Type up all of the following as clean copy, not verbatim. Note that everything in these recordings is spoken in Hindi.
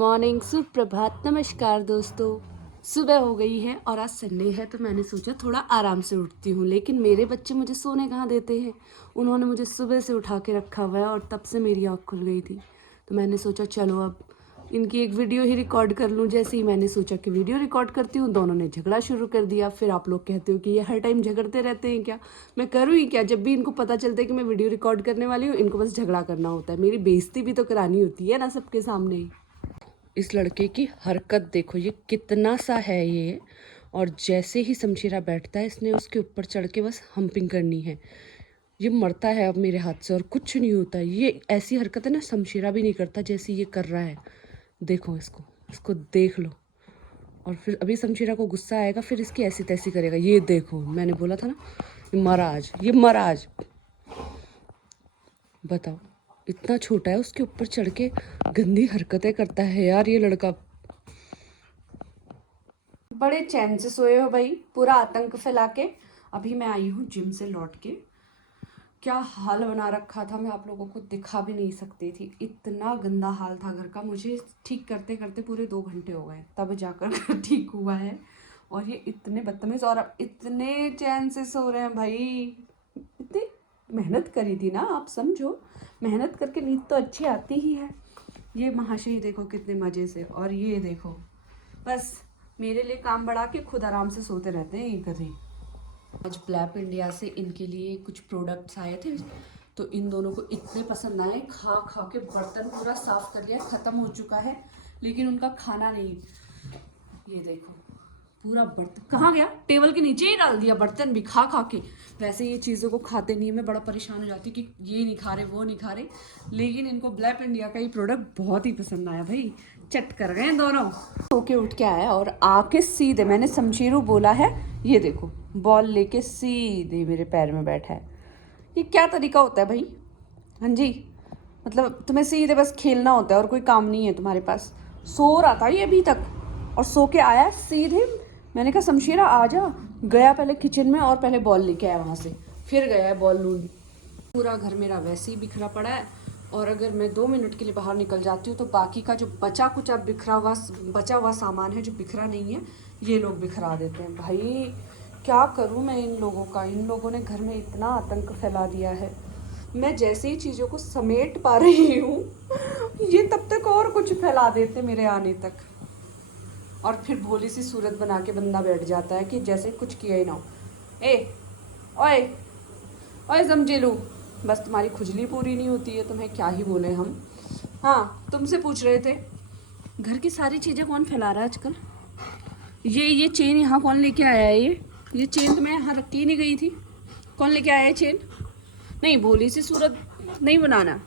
मॉर्निंग, सुप्रभात, नमस्कार दोस्तों। सुबह हो गई है और आज संडे है तो मैंने सोचा थोड़ा आराम से उठती हूँ, लेकिन मेरे बच्चे मुझे सोने कहाँ देते हैं। उन्होंने मुझे सुबह से उठा के रखा हुआ है और तब से मेरी आँख खुल गई थी। तो मैंने सोचा चलो अब इनकी एक वीडियो ही रिकॉर्ड कर लूँ। जैसे ही मैंने सोचा कि वीडियो रिकॉर्ड करती हूँ, दोनों ने झगड़ा शुरू कर दिया। फिर आप लोग कहते हो कि ये हर टाइम झगड़ते रहते हैं क्या। मैं करूँ ही क्या, जब भी इनको पता चलता है कि मैं वीडियो रिकॉर्ड करने वाली हूँ, इनको बस झगड़ा करना होता है। मेरी बेइज्जती भी तो करानी होती है ना सबके सामने ही। इस लड़के की हरकत देखो, ये कितना सा है ये। और जैसे ही शमशीरा बैठता है, इसने उसके ऊपर चढ़ के बस हम्पिंग करनी है। ये मरता है अब मेरे हाथ से और कुछ नहीं होता। ये ऐसी हरकत है ना, शमशीरा भी नहीं करता जैसी ये कर रहा है। देखो इसको, इसको देख लो। और फिर अभी शमशीरा को गुस्सा आएगा, फिर इसकी ऐसी तैसी करेगा। ये देखो, मैंने बोला था ना, ये मरा आज, ये मरा आज। बताओ, इतना छोटा है, उसके ऊपर चढ़ के गंदी हरकतें करता है यार ये लड़का। बड़े चैन से सोए हो भाई, पूरा आतंक फैला के। अभी मैं आई हूँ जिम से लौट के। क्या हाल बना रखा था, मैं आप लोगों को दिखा भी नहीं सकती थी। इतना गंदा हाल था घर का। मुझे ठीक करते करते पूरे 2 घंटे हो गए, तब जाकर घर ठीक हुआ है। और ये इतने बदतमीज और अब इतने चैन से सो रहे हैं भाई। इतनी मेहनत करी थी ना, आप समझो। मेहनत करके नींद तो अच्छी आती ही है। ये महाशय देखो कितने मज़े से, और ये देखो बस मेरे लिए काम बढ़ा के खुद आराम से सोते रहते हैं ये गधे। आज ब्लैप इंडिया से इनके लिए कुछ प्रोडक्ट्स आए थे, तो इन दोनों को इतने पसंद आए, खा खा के बर्तन पूरा साफ कर लिया, ख़त्म हो चुका है। लेकिन उनका खाना नहीं। ये देखो, पूरा बर्तन कहाँ गया, टेबल के नीचे ही डाल दिया बर्तन भी, खा खा के। वैसे ये चीज़ों को खाते नहीं है, मैं बड़ा परेशान हो जाती कि ये नहीं खा रहे, वो नहीं खा रहे। लेकिन इनको ब्लैप इंडिया का ये प्रोडक्ट बहुत ही पसंद आया भाई। चट कर गए दोनों। सो के उठ के आया और आके सीधे, मैंने शमशीरू बोला है, ये देखो बॉल लेके सीधे मेरे पैर में बैठा है। ये क्या तरीका होता है भाई। हाँ जी, मतलब तुम्हें सीधे बस खेलना होता है और कोई काम नहीं है तुम्हारे पास। सो रहा था ये अभी तक और सो के आया सीधे। मैंने कहा शमशीरा आ जा। गया पहले किचन में और पहले बॉल लेके आया वहाँ से, फिर गया है बॉल लून। पूरा घर मेरा वैसे ही बिखरा पड़ा है। और अगर मैं 2 मिनट के लिए बाहर निकल जाती हूँ तो बाकी का जो बचा हुआ सामान है जो बिखरा नहीं है, ये लोग बिखरा देते हैं भाई। क्या करूँ मैं इन लोगों का। इन लोगों ने घर में इतना आतंक फैला दिया है। मैं जैसे ही चीज़ों को समेट पा रही हूँ, ये तब तक और कुछ फैला देते मेरे आने तक। और फिर भोली सी सूरत बना के बंदा बैठ जाता है कि जैसे कुछ किया ही ना हो। ए ओए ओए जमजेलू, बस तुम्हारी खुजली पूरी नहीं होती है, तुम्हें क्या ही बोले हम। हाँ, तुमसे पूछ रहे थे घर की सारी चीज़ें कौन फैला रहा है आजकल। ये चेन यहाँ कौन लेके आया है। ये चेन तो मैं यहाँ रख के ही नहीं गई थी। कौन लेके आया है चेन। नहीं, भोली सी सूरत नहीं बनाना।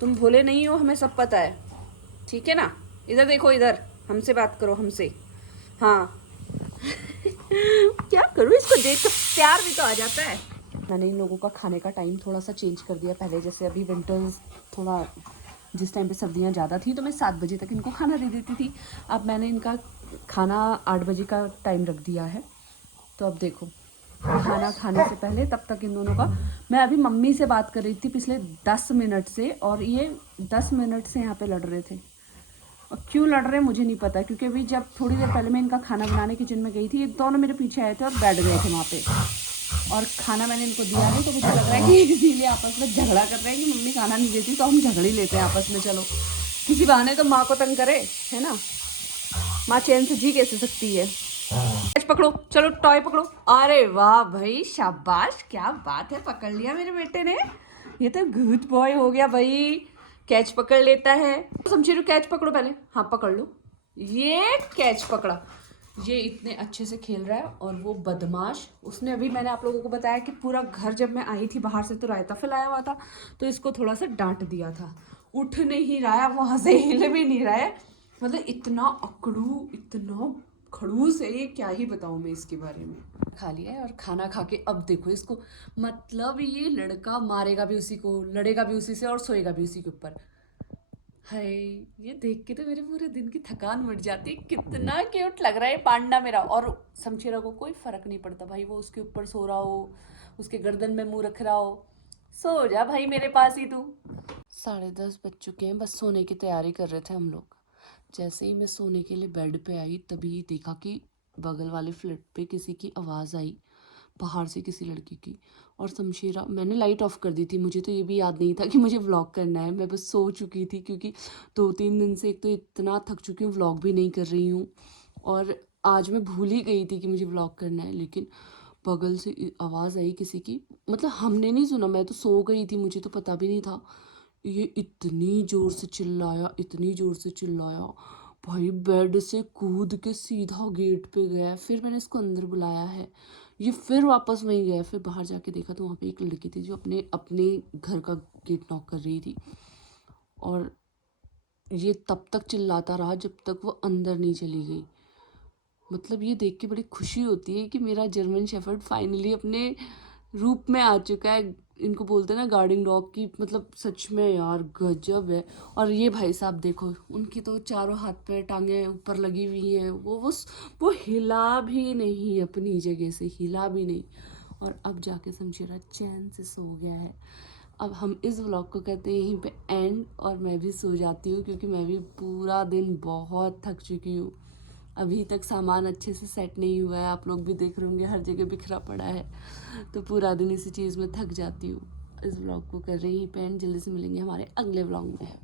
तुम भोले नहीं हो, हमें सब पता है, ठीक है ना। इधर देखो, इधर हमसे बात करो, हमसे। हाँ क्या करूँ, इसको देख कर प्यार भी तो आ जाता है। मैंने इन लोगों का खाने का टाइम थोड़ा सा चेंज कर दिया। पहले जैसे अभी विंटर्स थोड़ा, जिस टाइम पे सर्दियाँ ज़्यादा थी तो मैं 7 बजे तक इनको खाना दे देती थी। अब मैंने इनका खाना 8 बजे का टाइम रख दिया है। तो अब देखो, खाना खाने से पहले तब तक इन दोनों का, मैं अभी मम्मी से बात कर रही थी पिछले 10 मिनट से, और ये 10 मिनट से यहाँ पे लड़ रहे थे। और क्यों लड़ रहे हैं मुझे नहीं पता, क्योंकि अभी जब थोड़ी देर पहले मैं इनका खाना बनाने किचन में गई थी, ये दोनों मेरे पीछे आए थे और बैठ गए थे वहाँ पे। और खाना मैंने इनको दिया नहीं, तो मुझे लग रहा है कि इसीलिए आपस में झगड़ा कर रहे हैं कि मम्मी खाना नहीं देती तो हम झगड़ ही लेते हैं आपस में। चलो किसी बहाने तो माँ को तंग करे, है ना। माँ चैन से जी कैसे सकती है। कैच पकड़ो, चलो टॉय पकड़ो। अरे वाह भाई, शाबाश, क्या बात है, पकड़ लिया मेरे बेटे ने। ये तो गुड बॉय हो गया भाई, कैच पकड़ लेता है। समझिए, कैच पकड़ो पहले। हाँ पकड़ लो। ये कैच पकड़ा। ये इतने अच्छे से खेल रहा है। और वो बदमाश, उसने अभी, मैंने आप लोगों को बताया कि पूरा घर जब मैं आई थी बाहर से तो रायता फैलाया हुआ था, तो इसको थोड़ा सा डांट दिया था। उठ नहीं रहा है वहाँ से, हिल भी नहीं रहा है। मतलब इतना अकड़ू, इतना खड़ूस है ये, क्या ही बताऊँ मैं इसके बारे में। खा लिया है और खाना खा के अब देखो इसको, मतलब ये लड़का मारेगा भी उसी को, लड़ेगा भी उसी से और सोएगा भी उसी के ऊपर। हाय, ये देख के तो मेरे पूरे दिन की थकान मिट जाती है। कितना क्यूट लग रहा है पांडा मेरा। और शमशीरा को कोई फर्क नहीं पड़ता भाई, वो उसके ऊपर सो रहा हो, उसके गर्दन में मुंह रख रहा हो। सो जा भाई मेरे पास ही तू। 10:30 बज चुके हैं, बस सोने की तैयारी कर रहे थे हम लोग। जैसे ही मैं सोने के लिए बेड पे आई तभी देखा कि बगल वाले फ्लैट पे किसी की आवाज़ आई, बाहर से किसी लड़की की। और शमशेरा, मैंने लाइट ऑफ कर दी थी, मुझे तो ये भी याद नहीं था कि मुझे व्लॉग करना है। मैं बस सो चुकी थी क्योंकि 2-3 दिन से एक तो इतना थक चुकी हूँ, व्लॉग भी नहीं कर रही हूँ। और आज मैं भूल ही गई थी कि मुझे व्लॉग करना है, लेकिन बगल से आवाज़ आई किसी की। मतलब हमने नहीं सुना, मैं तो सो गई थी, मुझे तो पता भी नहीं था। ये इतनी ज़ोर से चिल्लाया, इतनी ज़ोर से चिल्लाया, भाई बेड से कूद के सीधा गेट पे गया। फिर मैंने इसको अंदर बुलाया है, ये फिर वापस वहीं गया। फिर बाहर जाके देखा तो वहाँ पे एक लड़की थी जो अपने अपने घर का गेट नॉक कर रही थी। और ये तब तक चिल्लाता रहा जब तक वो अंदर नहीं चली गई। मतलब ये देख के बड़ी खुशी होती है कि मेरा जर्मन शेफर्ड फाइनली अपने रूप में आ चुका है। इनको बोलते हैं ना गार्डिंग डॉग की, मतलब सच में यार गजब है। और ये भाई साहब देखो, उनकी तो चारों हाथ पैर टांगे ऊपर लगी हुई हैं, वो हिला भी नहीं, अपनी जगह से हिला भी नहीं। और अब जाके शमशेरा चैन से सो गया है। अब हम इस व्लॉग को करते हैं यहीं पे एंड, और मैं भी सो जाती हूँ क्योंकि मैं भी पूरा दिन बहुत थक चुकी हूँ। अभी तक सामान अच्छे से सेट नहीं हुआ है, आप लोग भी देख रहे होंगे हर जगह बिखरा पड़ा है, तो पूरा दिन इसी चीज़ में थक जाती हूँ। इस व्लॉग को कर रही हूँ पेंट, जल्दी से मिलेंगे हमारे अगले व्लॉग में।